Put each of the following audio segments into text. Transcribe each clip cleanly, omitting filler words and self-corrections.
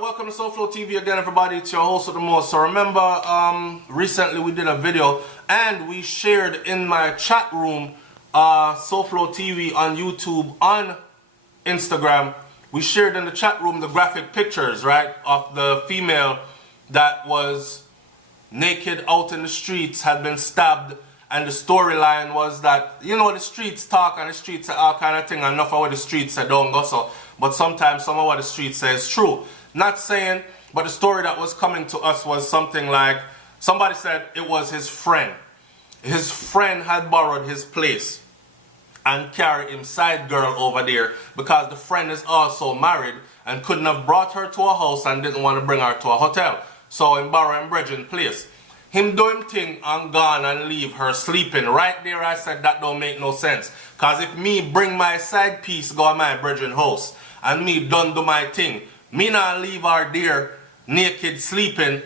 Welcome to SouFLoTV again, everybody. It's your host of the most. So remember, recently we did a video and we shared in my chat room, SouFLoTV on YouTube, on Instagram. We shared in the chat room the graphic pictures, right, of the female that was naked out in the streets, had been stabbed, and the storyline was that, you know, the streets talk and the streets say all kind of thing, and enough of what the streets say don't go so, but sometimes some of what the streets say is true. Not saying, but the story that was coming to us was something like, somebody said it was his friend. His friend had borrowed his place and carried him side girl over there because the friend is also married and couldn't have brought her to a house and didn't want to bring her to a hotel. So him borrow him brethren place. Him do him thing and gone and leave her sleeping. Right there I said that don't make no sense. Cause if me bring my side piece go to my brethren house and me done do my thing, me not leave her there naked sleeping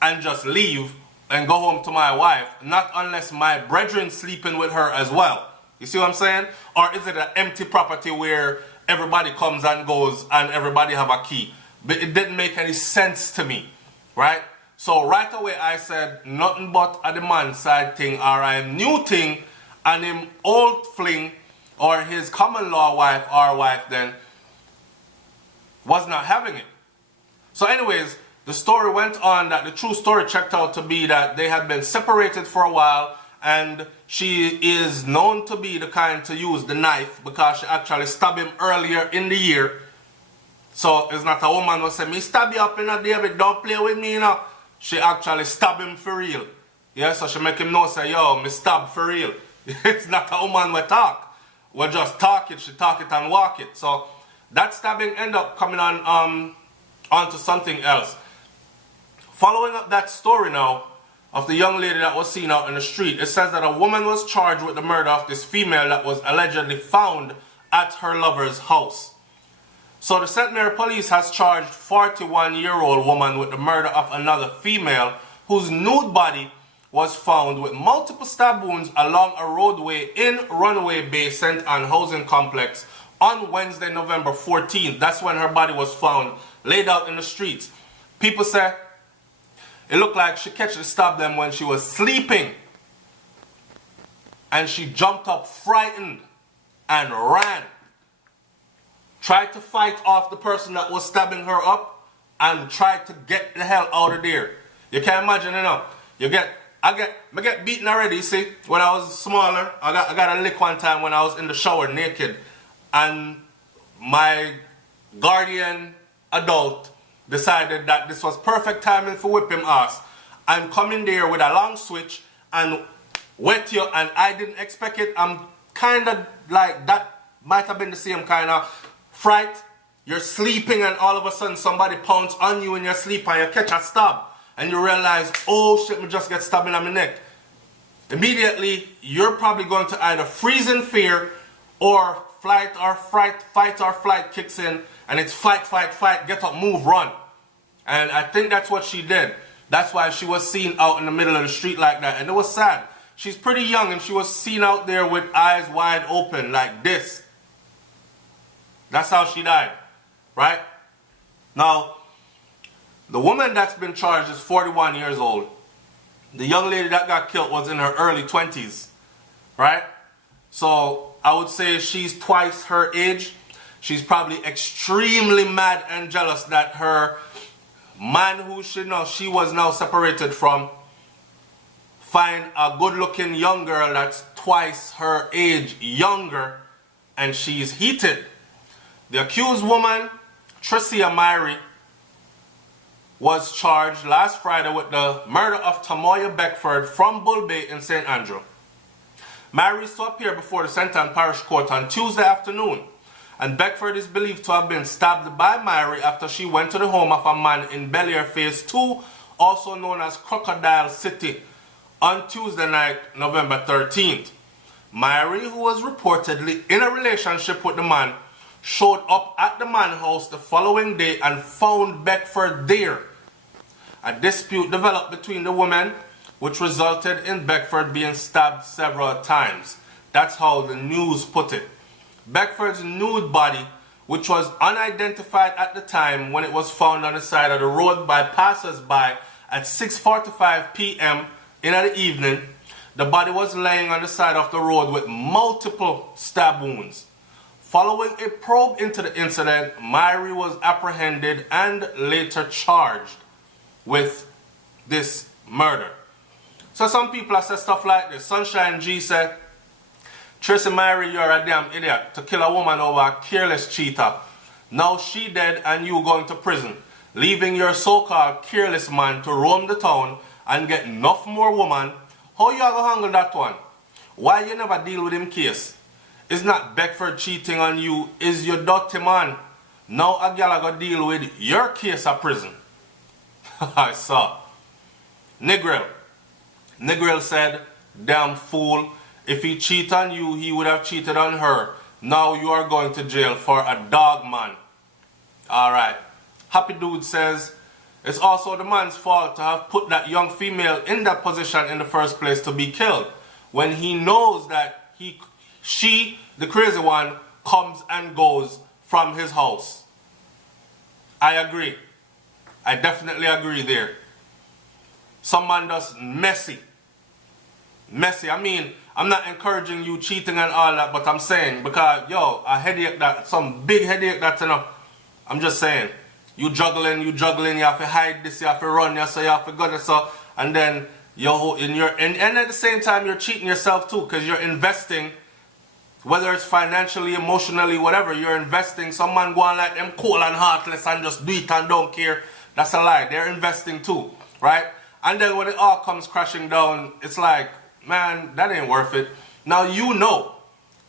and just leave and go home to my wife. Not unless my brethren sleeping with her as well. You see what I'm saying? Or is it an empty property where everybody comes and goes and everybody have a key? But it didn't make any sense to me, right? So right away I said nothing but a the man side thing or a new thing, and him old fling or his common law wife or wife then was not having it. So anyways, the story went on that the true story checked out to be that they had been separated for a while, and she is known to be the kind to use the knife because she actually stabbed him earlier in the year. So it's not a woman who said, me stab you up in a David, don't play with me, you know. She actually stabbed him for real. Yeah, so she make him know, say, yo, me stab for real. It's not a woman we talk. We just talk it, she talk it and walk it. So that stabbing ended up coming on onto something else. Following up that story now of the young lady that was seen out in the street, it says that a woman was charged with the murder of this female that was allegedly found at her lover's house. So the St. Mary police has charged 41-year-old woman with the murder of another female whose nude body was found with multiple stab wounds along a roadway in Runway Bay St. Anne housing complex on Wednesday, November 14th. That's when her body was found, laid out in the streets. People say it looked like she catch the stab them when she was sleeping. And she jumped up frightened and ran. Tried to fight off the person that was stabbing her up and tried to get the hell out of there. You can't imagine, you know. I get beaten already, you see. When I was smaller, I got a lick one time when I was in the shower naked. And my guardian adult decided that this was perfect timing for whip him ass. And come in there with a long switch and wet you, and I didn't expect it. I'm kind of like, that might have been the same kind of fright. You're sleeping and all of a sudden somebody pounds on you in your sleep and you catch a stab. And you realize, oh shit, me just get stabbed in my neck. Immediately, you're probably going to either freeze in fear or fight or flight kicks in, and it's fight, get up, move, run. And I think that's what she did. That's why she was seen out in the middle of the street like that. And it was sad. She's pretty young and she was seen out there with eyes wide open like this. That's how she died, right? Now, the woman that's been charged is 41 years old. The young lady that got killed was in her early 20s, right? So I would say she's twice her age. She's probably extremely mad and jealous that her man who she was now separated from find a good-looking young girl that's twice her age younger, and she's heated. The accused woman, Tricia Myrie, was charged last Friday with the murder of Tamoya Beckford from Bull Bay in St. Andrew. Myrie is to appear before the St. Anne Parish Court on Tuesday afternoon, and Beckford is believed to have been stabbed by Myrie after she went to the home of a man in Bel Air Phase 2, also known as Crocodile City, on Tuesday night, November 13th. Myrie, who was reportedly in a relationship with the man, showed up at the man's house the following day and found Beckford there. A dispute developed between the women, which resulted in Beckford being stabbed several times. That's how the news put it. Beckford's nude body which was unidentified at the time when it was found on the side of the road by passers-by at 6:45 p.m. in the evening. The body was laying on the side of the road with multiple stab wounds. Following a probe into the incident, Myrie was apprehended and later charged with this murder. So some people have said stuff like this. Sunshine G said, Tracy Myrie, you're a damn idiot to kill a woman over a careless cheater. Now she dead and you going to prison, leaving your so-called careless man to roam the town and get enough more woman. How you gonna handle that one? Why you never deal with him case? It's not Beckford cheating on you, is your dirty man. Now a gal gonna deal with your case of prison. I saw. Negril said, damn fool. If he cheat on you, he would have cheated on her. Now you are going to jail for a dog man. Alright. Happy Dude says, it's also the man's fault to have put that young female in that position in the first place to be killed, when he knows that she, the crazy one, comes and goes from his house. I agree. I definitely agree there. Some man does messy. I mean, I'm not encouraging you cheating and all that, but I'm saying, because, yo, a headache that, some big headache that, you know, I'm just saying, you juggling, you have to hide this, you have to run, you have to go this, so, and then, and at the same time, you're cheating yourself too, because you're investing, whether it's financially, emotionally, whatever, you're investing. Some man go on like them cold and heartless and just do it and don't care. That's a lie. They're investing too, right? And then when it all comes crashing down, it's like, man, that ain't worth it. Now you know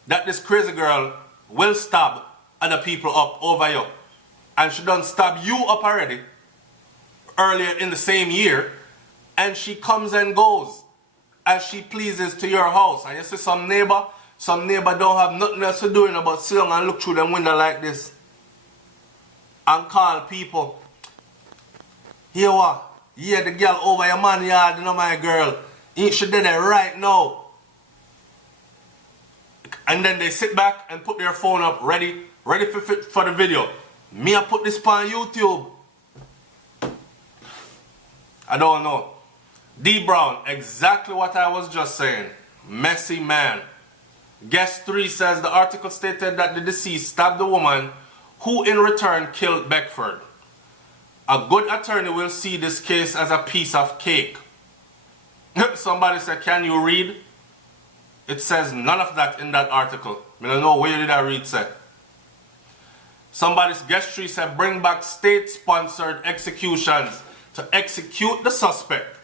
that this crazy girl will stab other people up over you. And she done stab you up already earlier in the same year. And she comes and goes as she pleases to your house. And you see some neighbor don't have nothing else to do but sit down and look through them window like this. And call people. Here what? Yeah, the girl over your man yard, you know, my girl. She did it right now. And then they sit back and put their phone up ready for the video. Me, I put this on YouTube. I don't know. D Brown, exactly what I was just saying. Messy man. Guest 3 says the article stated that the deceased stabbed the woman who in return killed Beckford. A good attorney will see this case as a piece of cake. Somebody said, can you read? It says none of that in that article. I don't know where did I read say. Somebody's guest 3 said bring back state-sponsored executions to execute the suspect.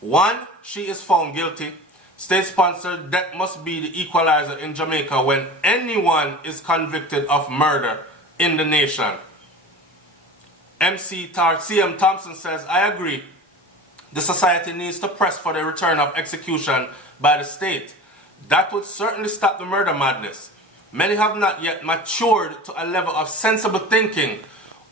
1, she is found guilty. State-sponsored death must be the equalizer in Jamaica when anyone is convicted of murder in the nation. CM Thompson says, I agree. The society needs to press for the return of execution by the state. That would certainly stop the murder madness. Many have not yet matured to a level of sensible thinking.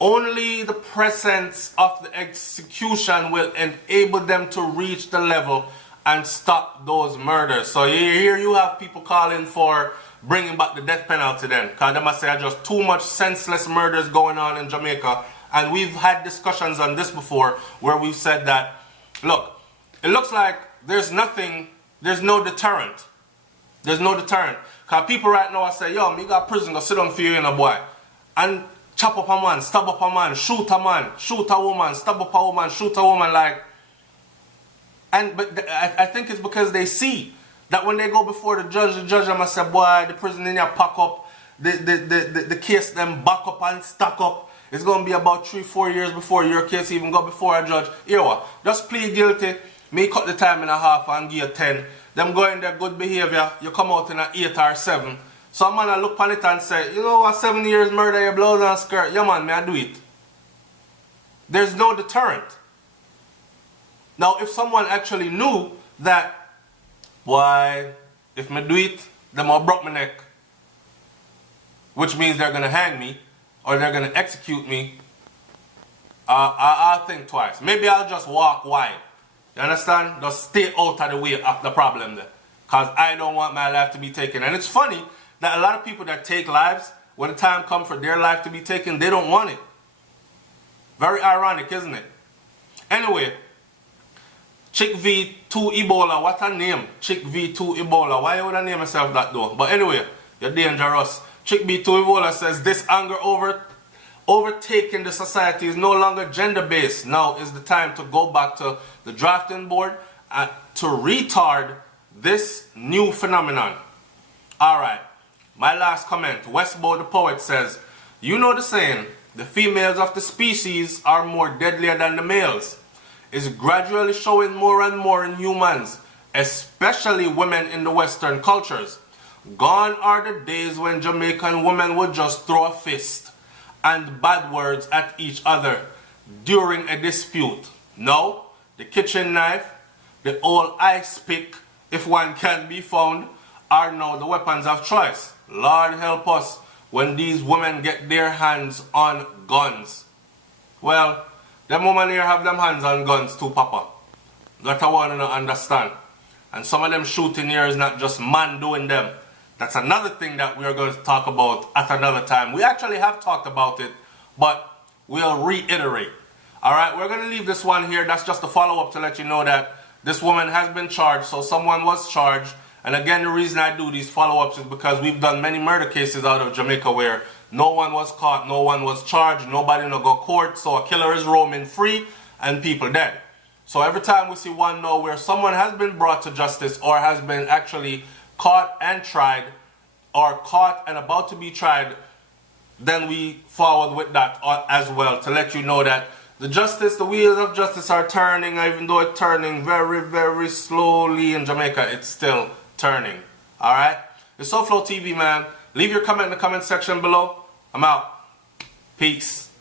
Only the presence of the execution will enable them to reach the level and stop those murders. So here you have people calling for bringing back the death penalty then. Because they must say just too much senseless murders going on in Jamaica. And we've had discussions on this before where we've said that, look, it looks like there's no deterrent. There's no deterrent. Because people right now are saying, yo, me got prison, go sit down for you, you know, boy. And chop up a man, stab up a man, shoot a woman, stab up a woman, shoot a woman, like. But I think it's because they see that when they go before the judge must say, boy, the prison in here pack up, the case them back up and stack up. It's going to be about 3-4 years before your case even go before a judge. Here what? Just plead guilty, me cut the time in a half and give you 10. Them go in there good behavior, you come out in a 8 or 7. Some man look on it and say, you know what, 7 years murder your blouse and skirt. Yeah man, may I do it. There's no deterrent. Now if someone actually knew that, why, if me do it, them will broke my neck. Which means they're going to hang me. Or they're going to execute me, I'll think twice. Maybe I'll just walk wide. You understand? Just stay out of the way of the problem there. Because I don't want my life to be taken. And it's funny that a lot of people that take lives when the time comes for their life to be taken, they don't want it. Very ironic, isn't it? Anyway, Chick V2 Ebola, what a name. Chick V2 Ebola. Why would I name myself that though? But anyway, you're dangerous. Chick V2 Ebola says this anger overtaking the society is no longer gender-based. Now is the time to go back to the drafting board to retard this new phenomenon. Alright, my last comment. Westbo the poet says, you know the saying, the females of the species are more deadlier than the males. Is gradually showing more and more in humans, especially women in the Western cultures. Gone are the days when Jamaican women would just throw a fist and bad words at each other during a dispute. No, the kitchen knife, the old ice pick, if one can be found, are now the weapons of choice. Lord help us when these women get their hands on guns. Well, them women here have them hands on guns too, Papa. That I want to understand. And some of them shooting here is not just man doing them. That's another thing that we are going to talk about at another time. We actually have talked about it, but we'll reiterate. Alright, we're going to leave this one here. That's just a follow-up to let you know that this woman has been charged, so someone was charged. And again, the reason I do these follow-ups is because we've done many murder cases out of Jamaica where no one was caught, no one was charged, nobody no go court, so a killer is roaming free and people dead. So every time we see one now where someone has been brought to justice or has been actually caught and tried, or caught and about to be tried, then we forward with that as well to let you know that the wheels of justice are turning, even though it's turning very, very slowly in Jamaica, it's still turning. Alright? It's SouFLoTV, man. Leave your comment in the comment section below. I'm out. Peace.